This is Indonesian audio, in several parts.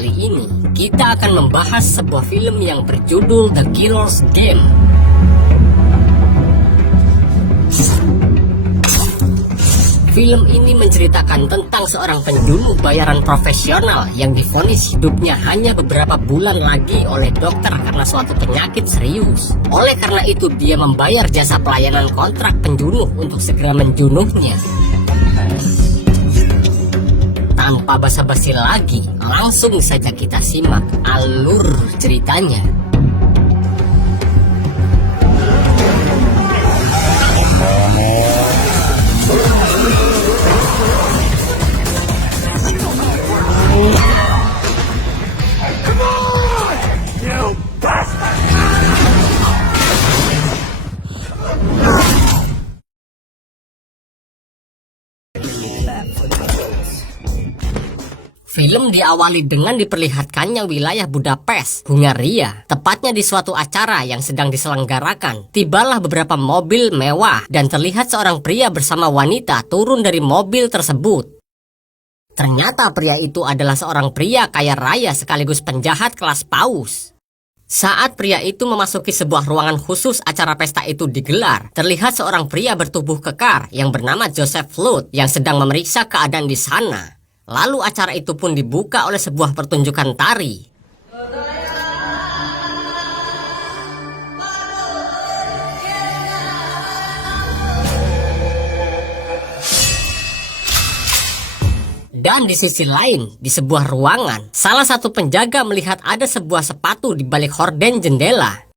kali ini kita akan membahas sebuah film yang berjudul The Killer's Game. Film ini menceritakan tentang seorang penjual bayaran profesional yang divonis hidupnya hanya beberapa bulan lagi oleh dokter karena suatu penyakit serius. Oleh karena itu dia membayar jasa pelayanan kontrak penjunuh untuk segera menjunuhnya. Tanpa basa-basi lagi, langsung saja kita simak alur ceritanya. Film diawali dengan diperlihatkannya wilayah Budapest, Hungaria. Tepatnya di suatu acara yang sedang diselenggarakan. Tibalah beberapa mobil mewah dan terlihat seorang pria bersama wanita turun dari mobil tersebut. Ternyata pria itu adalah seorang pria kaya raya sekaligus penjahat kelas paus. Saat pria itu memasuki sebuah ruangan khusus acara pesta itu digelar, terlihat seorang pria bertubuh kekar yang bernama Joseph Flood yang sedang memeriksa keadaan di sana. Lalu acara itu pun dibuka oleh sebuah pertunjukan tari. Dan di sisi lain, di sebuah ruangan, salah satu penjaga melihat ada sebuah sepatu di balik horden jendela.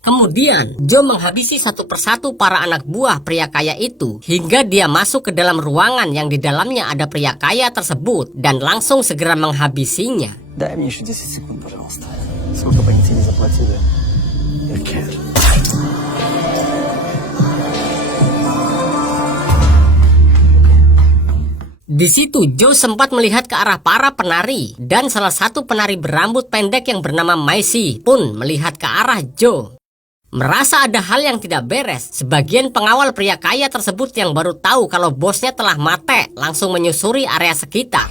Kemudian, Joe menghabisi satu persatu para anak buah pria kaya itu hingga dia masuk ke dalam ruangan yang di dalamnya ada pria kaya tersebut dan langsung segera menghabisinya. Дай мне еще 10 секунд, пожалуйста. Сколько бы они тебе заплатили? Я care. Di situ Joe sempat melihat ke arah para penari dan salah satu penari berambut pendek yang bernama Macy pun melihat ke arah Joe. Merasa ada hal yang tidak beres, sebagian pengawal pria kaya tersebut yang baru tahu kalau bosnya telah mati langsung menyusuri area sekitar.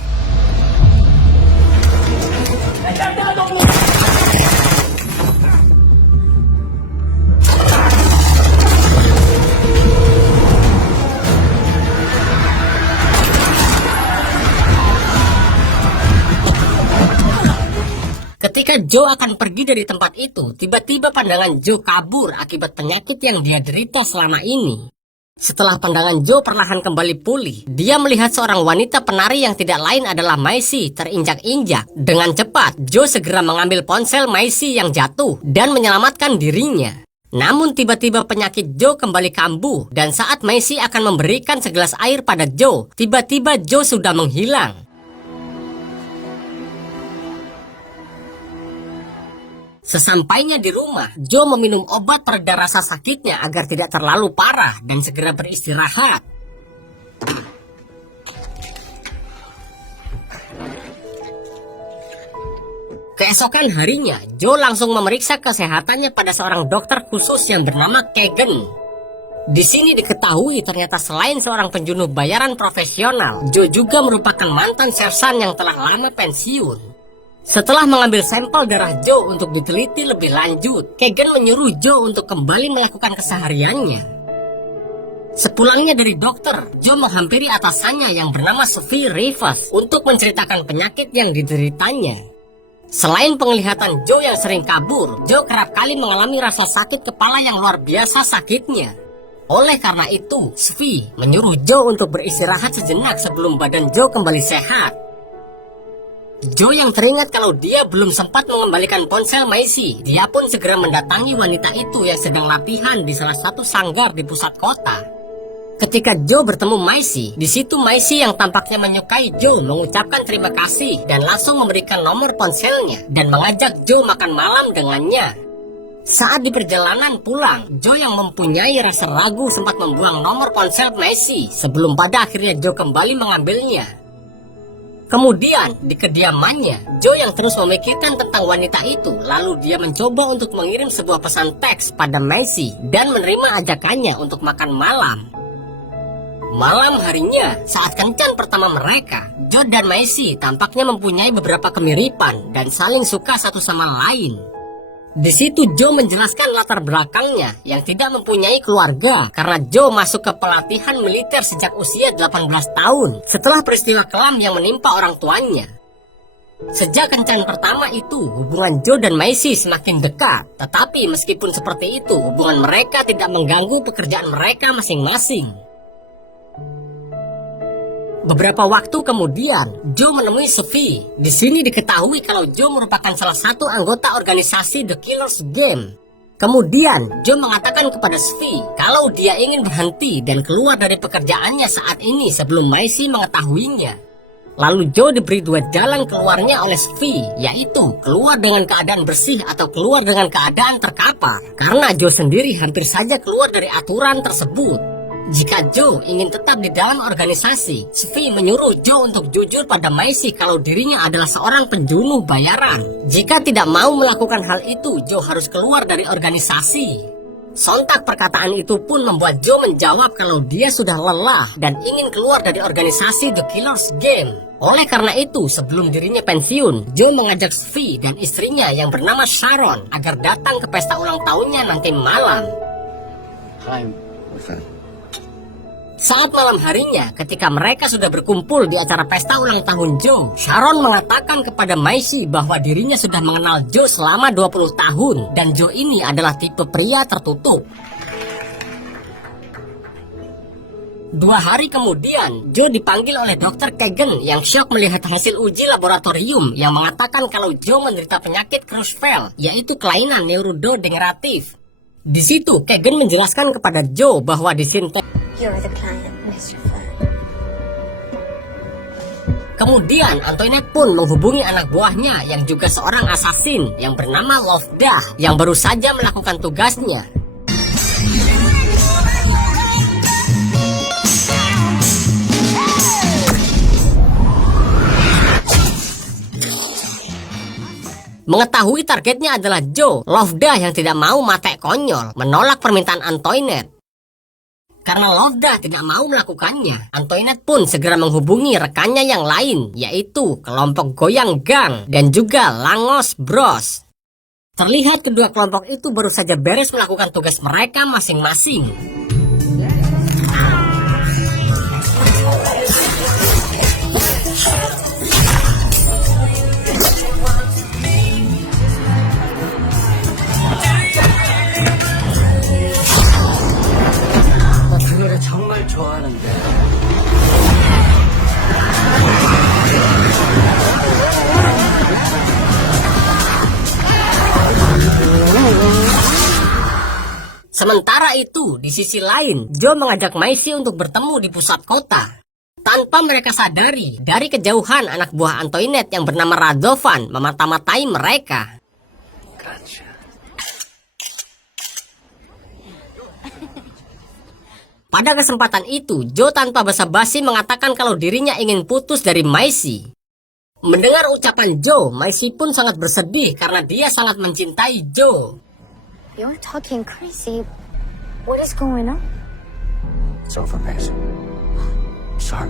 Ketika Joe akan pergi dari tempat itu, tiba-tiba pandangan Joe kabur akibat penyakit yang dia derita selama ini. Setelah pandangan Joe perlahan kembali pulih, dia melihat seorang wanita penari yang tidak lain adalah Macy terinjak-injak. Dengan cepat, Joe segera mengambil ponsel Macy yang jatuh dan menyelamatkan dirinya. Namun tiba-tiba penyakit Joe kembali kambuh dan saat Macy akan memberikan segelas air pada Joe, tiba-tiba Joe sudah menghilang. Sesampainya di rumah, Joe meminum obat pereda rasa sakitnya agar tidak terlalu parah dan segera beristirahat. Keesokan harinya, Joe langsung memeriksa kesehatannya pada seorang dokter khusus yang bernama Kagan. Di sini diketahui ternyata selain seorang penjunuh bayaran profesional, Joe juga merupakan mantan sersan yang telah lama pensiun. Setelah mengambil sampel darah Joe untuk diteliti lebih lanjut, Kagan menyuruh Joe untuk kembali melakukan kesehariannya. Sepulangnya dari dokter, Joe menghampiri atasannya yang bernama Sophie Rivas untuk menceritakan penyakit yang dideritanya. Selain penglihatan Joe yang sering kabur, Joe kerap kali mengalami rasa sakit kepala yang luar biasa sakitnya. Oleh karena itu, Sophie menyuruh Joe untuk beristirahat sejenak sebelum badan Joe kembali sehat. Joe yang teringat kalau dia belum sempat mengembalikan ponsel Macy, dia pun segera mendatangi wanita itu yang sedang latihan di salah satu sanggar di pusat kota. Ketika Joe bertemu Macy, di situ Macy yang tampaknya menyukai Joe mengucapkan terima kasih dan langsung memberikan nomor ponselnya dan mengajak Joe makan malam dengannya. Saat di perjalanan pulang, Joe yang mempunyai rasa ragu sempat membuang nomor ponsel Macy sebelum pada akhirnya Joe kembali mengambilnya. Kemudian di kediamannya, Joe yang terus memikirkan tentang wanita itu, lalu dia mencoba untuk mengirim sebuah pesan teks pada Macy dan menerima ajakannya untuk makan malam. Malam harinya, saat kencan pertama mereka, Joe dan Macy tampaknya mempunyai beberapa kemiripan dan saling suka satu sama lain. Di situ Joe menjelaskan latar belakangnya yang tidak mempunyai keluarga karena Joe masuk ke pelatihan militer sejak usia 18 tahun setelah peristiwa kelam yang menimpa orang tuanya. Sejak kencan pertama itu, hubungan Joe dan Macy semakin dekat. Tetapi meskipun seperti itu, hubungan mereka tidak mengganggu pekerjaan mereka masing-masing. Beberapa waktu kemudian, Joe menemui Sophie. Di sini diketahui kalau Joe merupakan salah satu anggota organisasi The Killer's Game. Kemudian, Joe mengatakan kepada Sophie kalau dia ingin berhenti dan keluar dari pekerjaannya saat ini sebelum Macy mengetahuinya. Lalu Joe diberi dua jalan keluarnya oleh Sophie, yaitu keluar dengan keadaan bersih atau keluar dengan keadaan terkapar. Karena Joe sendiri hampir saja keluar dari aturan tersebut. Jika Joe ingin tetap di dalam organisasi, Sophie menyuruh Joe untuk jujur pada Macy kalau dirinya adalah seorang penjunuh bayaran. Jika tidak mau melakukan hal itu, Joe harus keluar dari organisasi. Sontak perkataan itu pun membuat Joe menjawab kalau dia sudah lelah dan ingin keluar dari organisasi The Killer's Game. Oleh karena itu, sebelum dirinya pensiun, Joe mengajak Sophie dan istrinya yang bernama Sharon agar datang ke pesta ulang tahunnya nanti malam. Hi, my friend. Saat malam harinya, ketika mereka sudah berkumpul di acara pesta ulang tahun Joe, Sharon mengatakan kepada Macy bahwa dirinya sudah mengenal Joe selama 20 tahun dan Joe ini adalah tipe pria tertutup. 2 hari kemudian, Joe dipanggil oleh Dr. Kagan yang syok melihat hasil uji laboratorium yang mengatakan kalau Joe menderita penyakit Creutzfeldt, yaitu kelainan neurodegeneratif. Di situ, Kagan menjelaskan kepada Joe bahwa di sini You're the client, Mr. Flynn. Kemudian Antoinette pun menghubungi anak buahnya yang juga seorang asasin yang bernama Lovda yang baru saja melakukan tugasnya. Mengetahui targetnya adalah Joe, Lovda yang tidak mau mate konyol menolak permintaan Antoinette. Karena Lovda tidak mau melakukannya, Antoinette pun segera menghubungi rekannya yang lain, yaitu kelompok Goyang Gang dan juga Langos Bros. Terlihat kedua kelompok itu baru saja beres melakukan tugas mereka masing-masing. 정말 좋아하는데. Sementara itu, di sisi lain, Joe mengajak Macy untuk bertemu di pusat kota. Tanpa mereka sadari, dari kejauhan anak buah Antoinette yang bernama Radovan memata-matai mereka. Pada kesempatan itu, Joe tanpa basa-basi mengatakan kalau dirinya ingin putus dari Macy. Mendengar ucapan Joe, Macy pun sangat bersedih karena dia sangat mencintai Joe. You're talking crazy. What is going on? It's over, Mason. Sorry.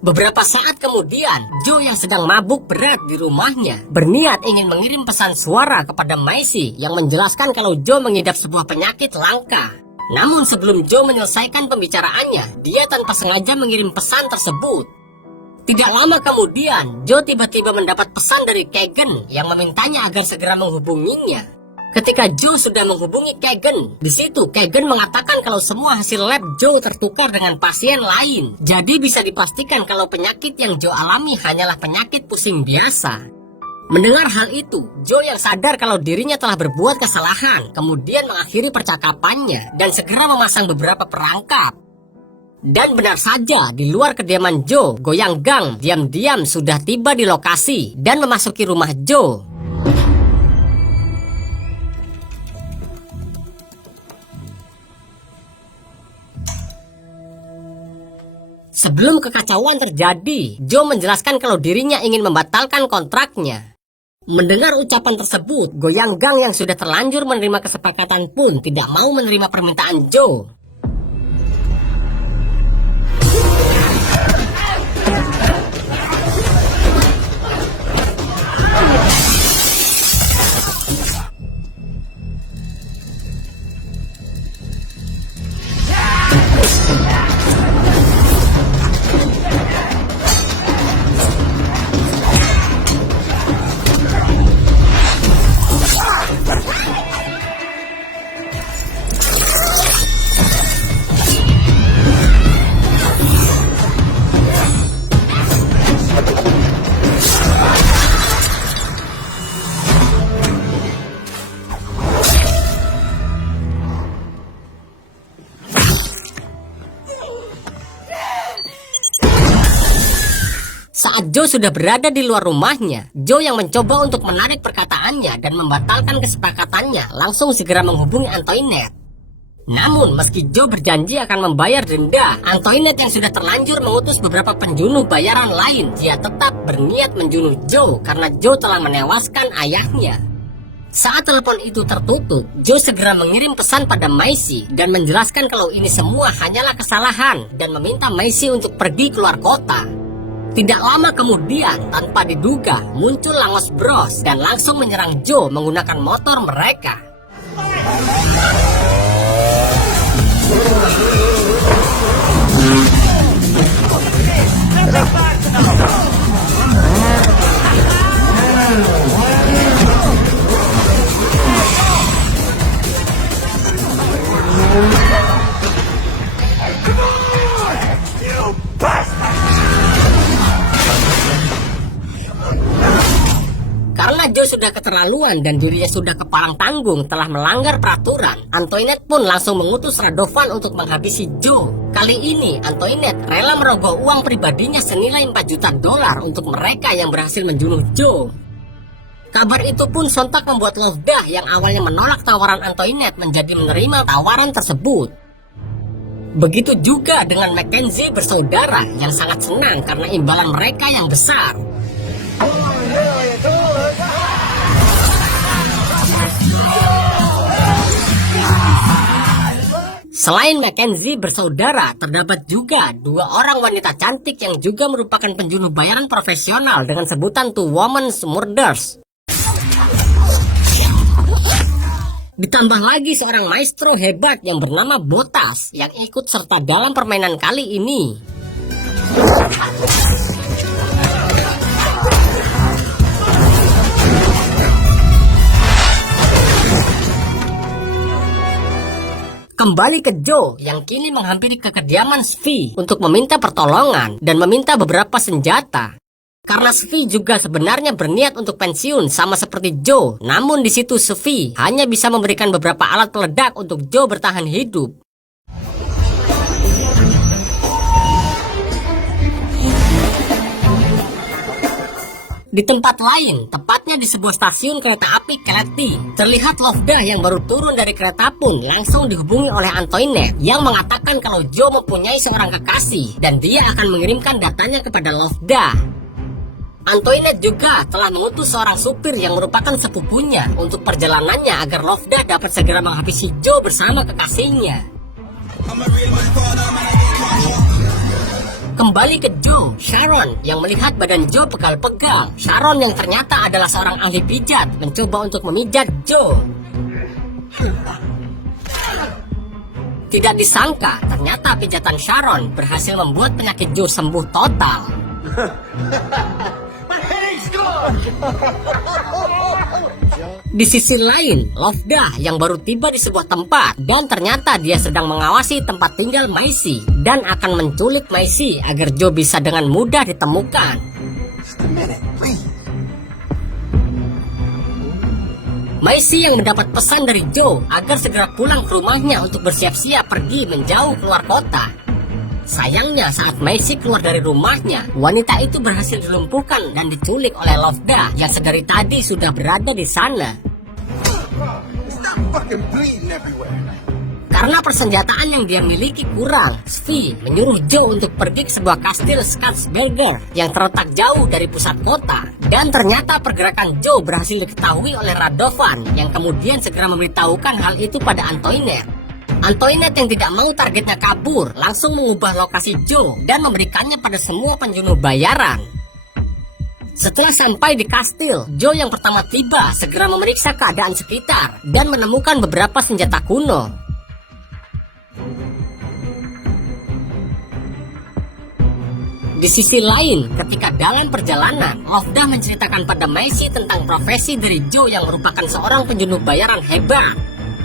Beberapa saat kemudian, Joe yang sedang mabuk berat di rumahnya berniat ingin mengirim pesan suara kepada Macy yang menjelaskan kalau Joe mengidap sebuah penyakit langka. Namun sebelum Joe menyelesaikan pembicaraannya, dia tanpa sengaja mengirim pesan tersebut. Tidak lama kemudian, Joe tiba-tiba mendapat pesan dari Kagan yang memintanya agar segera menghubunginya. Ketika Joe sudah menghubungi Kagan, di situ Kagan mengatakan kalau semua hasil lab Joe tertukar dengan pasien lain. Jadi bisa dipastikan kalau penyakit yang Joe alami hanyalah penyakit pusing biasa. Mendengar hal itu, Joe yang sadar kalau dirinya telah berbuat kesalahan, kemudian mengakhiri percakapannya dan segera memasang beberapa perangkap. Dan benar saja, di luar kediaman Joe, Goyang Gang diam-diam sudah tiba di lokasi dan memasuki rumah Joe. Sebelum kekacauan terjadi, Joe menjelaskan kalau dirinya ingin membatalkan kontraknya. Mendengar ucapan tersebut, Goyang Gang yang sudah terlanjur menerima kesepakatan pun tidak mau menerima permintaan Joe. Saat Joe sudah berada di luar rumahnya, Joe yang mencoba untuk menarik perkataannya dan membatalkan kesepakatannya langsung segera menghubungi Antoinette. Namun, meski Joe berjanji akan membayar denda, Antoinette yang sudah terlanjur mengutus beberapa penjunuh bayaran lain, dia tetap berniat menjunuh Joe karena Joe telah menewaskan ayahnya. Saat telepon itu tertutup, Joe segera mengirim pesan pada Maisy dan menjelaskan kalau ini semua hanyalah kesalahan dan meminta Maisy untuk pergi keluar kota. Tidak lama kemudian, tanpa diduga, muncul Langos Bros dan langsung menyerang Joe menggunakan motor mereka. Karena Joe sudah keterlaluan dan dirinya sudah kepalang tanggung telah melanggar peraturan, Antoinette pun langsung mengutus Radovan untuk menghabisi Joe. Kali ini, Antoinette rela merogoh uang pribadinya senilai 4 juta dolar untuk mereka yang berhasil menjunuh Joe. Kabar itu pun sontak membuat Lovdah yang awalnya menolak tawaran Antoinette menjadi menerima tawaran tersebut. Begitu juga dengan Mackenzie bersaudara yang sangat senang karena imbalan mereka yang besar. Selain Mackenzie bersaudara, terdapat juga 2 orang wanita cantik yang juga merupakan penjunuh bayaran profesional dengan sebutan Two Women's Murders. Ditambah lagi seorang maestro hebat yang bernama Botas yang ikut serta dalam permainan kali ini. Kembali ke Joe yang kini menghampiri kediaman Svi untuk meminta pertolongan dan meminta beberapa senjata. Karena Svi juga sebenarnya berniat untuk pensiun sama seperti Joe, namun di situ Svi hanya bisa memberikan beberapa alat peledak untuk Joe bertahan hidup. Di tempat lain, tepatnya di sebuah stasiun kereta api Keleti, terlihat Lovdah yang baru turun dari kereta pun langsung dihubungi oleh Antoinette yang mengatakan kalau Joe mempunyai seorang kekasih dan dia akan mengirimkan datanya kepada Lovdah. Antoinette juga telah mengutus seorang supir yang merupakan sepupunya untuk perjalanannya agar Lovdah dapat segera menghabisi Joe bersama kekasihnya. Kembali ke Joe, Sharon yang melihat badan Joe pegal-pegal. Sharon yang ternyata adalah seorang ahli pijat mencoba untuk memijat Joe. Tidak disangka, ternyata pijatan Sharon berhasil membuat penyakit Joe sembuh total. Di sisi lain, Lovdah yang baru tiba di sebuah tempat dan ternyata dia sedang mengawasi tempat tinggal Maisy dan akan menculik Maisy agar Joe bisa dengan mudah ditemukan. Maisy yang mendapat pesan dari Joe agar segera pulang ke rumahnya untuk bersiap-siap pergi menjauh keluar kota. Sayangnya saat Maisy keluar dari rumahnya, wanita itu berhasil dilumpuhkan dan diculik oleh Lovdah yang sedari tadi sudah berada di sana. Karena persenjataan yang dia miliki kurang, Svi menyuruh Joe untuk pergi ke sebuah kastil Skatsberger yang terletak jauh dari pusat kota. Dan ternyata pergerakan Joe berhasil diketahui oleh Radovan yang kemudian segera memberitahukan hal itu pada Antoinette. Antoinette yang tidak mau targetnya kabur langsung mengubah lokasi Joe dan memberikannya pada semua penjunuh bayaran. Setelah sampai di kastil, Joe yang pertama tiba segera memeriksa keadaan sekitar dan menemukan beberapa senjata kuno. Di sisi lain, ketika dalam perjalanan, Lovda menceritakan pada Macy tentang profesi dari Joe yang merupakan seorang penjunuh bayaran hebat.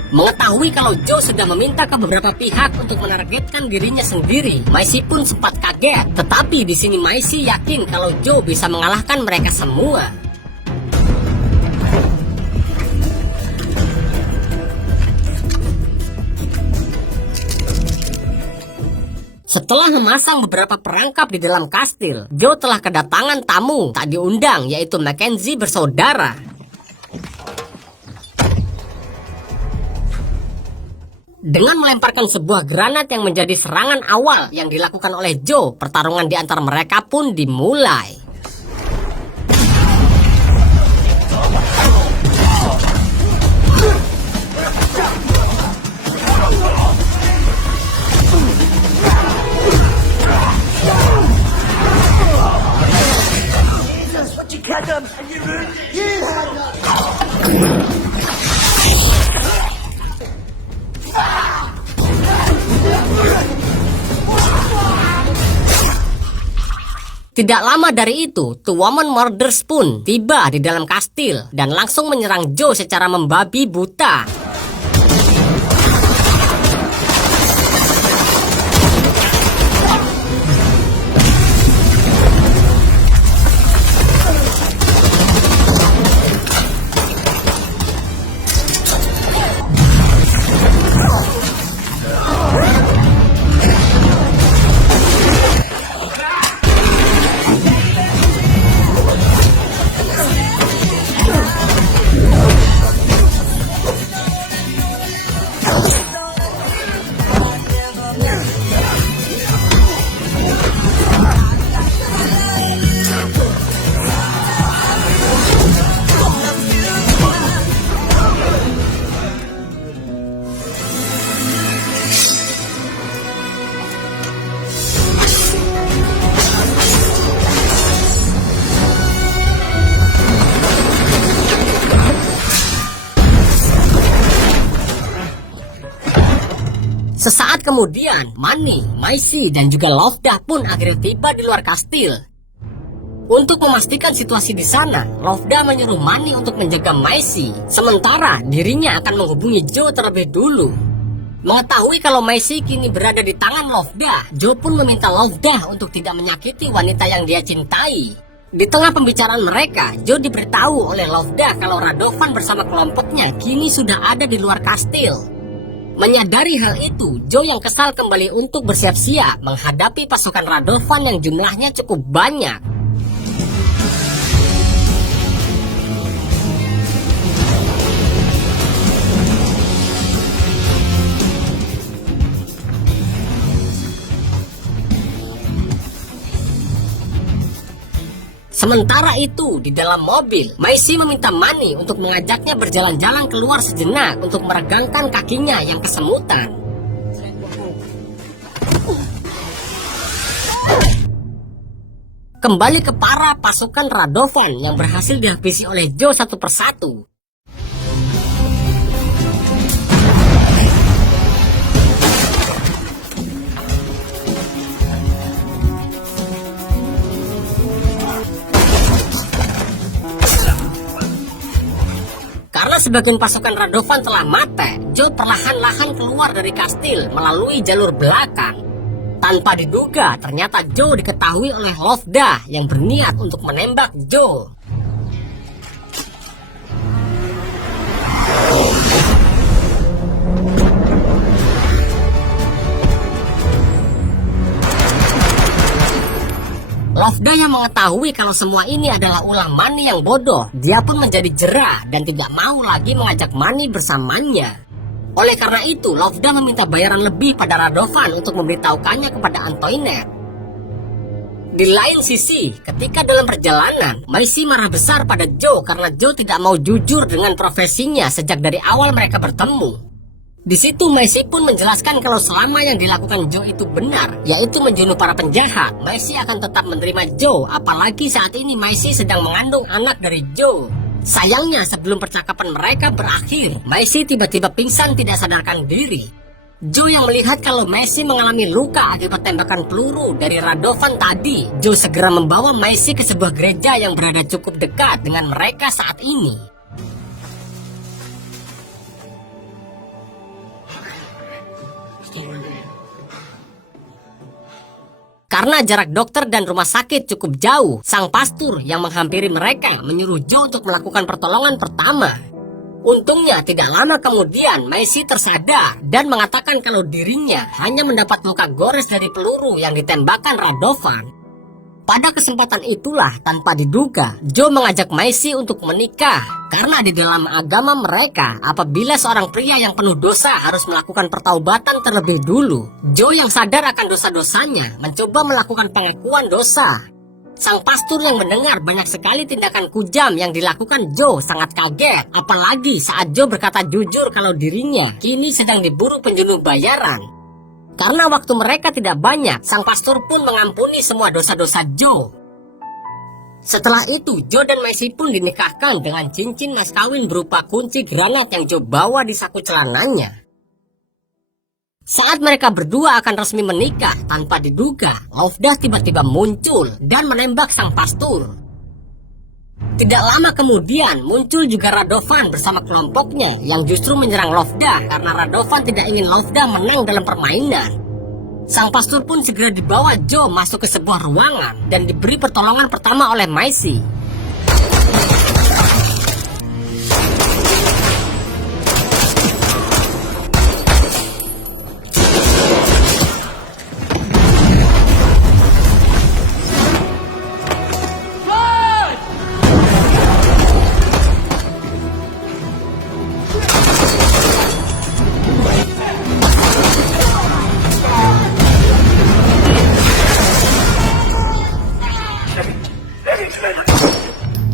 Mengetahui kalau Joe sudah meminta ke beberapa pihak untuk menargetkan dirinya sendiri, Macy pun sempat kaget. Tetapi di sini Macy yakin kalau Joe bisa mengalahkan mereka semua. Setelah memasang beberapa perangkap di dalam kastil, Joe telah kedatangan tamu tak diundang, yaitu Mackenzie bersaudara. Dengan melemparkan sebuah granat yang menjadi serangan awal yang dilakukan oleh Joe, pertarungan di antara mereka pun dimulai. Tidak lama dari itu, Two Woman Murders pun tiba di dalam kastil dan langsung menyerang Joe secara membabi buta. Sesaat kemudian, Manny, Macy, dan juga Lovda pun akhirnya tiba di luar kastil. Untuk memastikan situasi di sana, Lovda menyuruh Manny untuk menjaga Macy, sementara dirinya akan menghubungi Joe terlebih dulu. Mengetahui kalau Macy kini berada di tangan Lovda, Joe pun meminta Lovda untuk tidak menyakiti wanita yang dia cintai. Di tengah pembicaraan mereka, Joe diberitahu oleh Lovda kalau Radovan bersama kelompoknya kini sudah ada di luar kastil. Menyadari hal itu, Joe yang kesal kembali untuk bersiap-siap menghadapi pasukan Radovan yang jumlahnya cukup banyak. Sementara itu, di dalam mobil, Macy meminta Manny untuk mengajaknya berjalan-jalan keluar sejenak untuk meregangkan kakinya yang kesemutan. Kembali ke para pasukan Radovan yang berhasil dihabisi oleh Joe satu persatu. Karena sebagian pasukan Radovan telah mati, Joe perlahan-lahan keluar dari kastil melalui jalur belakang. Tanpa diduga, ternyata Joe diketahui oleh Lovda yang berniat untuk menembak Joe. Lovda yang mengetahui kalau semua ini adalah ulah Manny yang bodoh, dia pun menjadi jera dan tidak mau lagi mengajak Manny bersamanya. Oleh karena itu, Lovda meminta bayaran lebih pada Radovan untuk memberitahukannya kepada Antoinette. Di lain sisi, ketika dalam perjalanan, Maisy marah besar pada Joe karena Joe tidak mau jujur dengan profesinya sejak dari awal mereka bertemu. Di situ Maisy pun menjelaskan kalau selama yang dilakukan Joe itu benar, yaitu membunuh para penjahat, Maisy akan tetap menerima Joe, apalagi saat ini Maisy sedang mengandung anak dari Joe. Sayangnya sebelum percakapan mereka berakhir, Maisy tiba-tiba pingsan tidak sadarkan diri. Joe yang melihat kalau Maisy mengalami luka akibat tembakan peluru dari Radovan tadi, Joe segera membawa Maisy ke sebuah gereja yang berada cukup dekat dengan mereka saat ini. Karena jarak dokter dan rumah sakit cukup jauh, sang pastor yang menghampiri mereka menyuruh Joe untuk melakukan pertolongan pertama. Untungnya tidak lama kemudian Maisy tersadar dan mengatakan kalau dirinya hanya mendapat luka gores dari peluru yang ditembakkan Radovan. Pada kesempatan itulah tanpa diduga Joe mengajak Maisy untuk menikah, karena di dalam agama mereka apabila seorang pria yang penuh dosa harus melakukan pertaubatan terlebih dulu. Joe yang sadar akan dosa-dosanya mencoba melakukan pengakuan dosa. Sang pastor yang mendengar banyak sekali tindakan kujam yang dilakukan Joe sangat kaget, apalagi saat Joe berkata jujur kalau dirinya kini sedang diburu penjunuh bayaran. Karena waktu mereka tidak banyak, sang pastor pun mengampuni semua dosa-dosa Joe. Setelah itu, Joe dan Maisy pun dinikahkan dengan cincin mas kawin berupa kunci granat yang Joe bawa di saku celananya. Saat mereka berdua akan resmi menikah, tanpa diduga, Lovda tiba-tiba muncul dan menembak sang pastor. Tidak lama kemudian, muncul juga Radovan bersama kelompoknya yang justru menyerang Lovda karena Radovan tidak ingin Lovda menang dalam permainan. Sang pastor pun segera dibawa Joe masuk ke sebuah ruangan dan diberi pertolongan pertama oleh Maisy.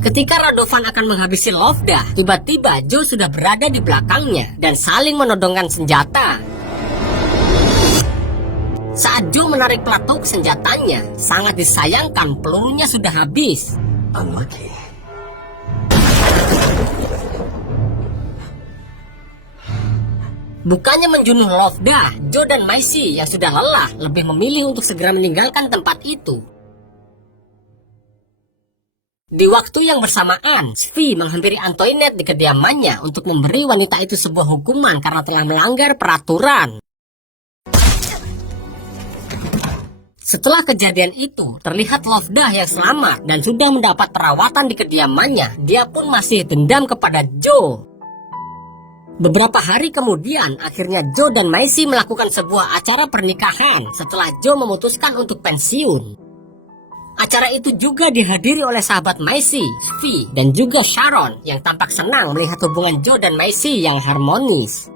Ketika Radovan akan menghabisi Lovda, tiba-tiba Joe sudah berada di belakangnya dan saling menodongkan senjata. Saat Joe menarik pelatuk senjatanya, sangat disayangkan pelurunya sudah habis. Unlucky. Bukannya menjunuh Lovda, Joe dan Maisy yang sudah lelah lebih memilih untuk segera meninggalkan tempat itu. Di waktu yang bersamaan, Svi menghampiri Antoinette di kediamannya untuk memberi wanita itu sebuah hukuman karena telah melanggar peraturan. Setelah kejadian itu, terlihat Lovda yang selamat dan sudah mendapat perawatan di kediamannya. Dia pun masih dendam kepada Joe. Beberapa hari kemudian, akhirnya Joe dan Maisy melakukan sebuah acara pernikahan setelah Joe memutuskan untuk pensiun. Acara itu juga dihadiri oleh sahabat Maisy, Svi, dan juga Sharon yang tampak senang melihat hubungan Joe dan Maisy yang harmonis.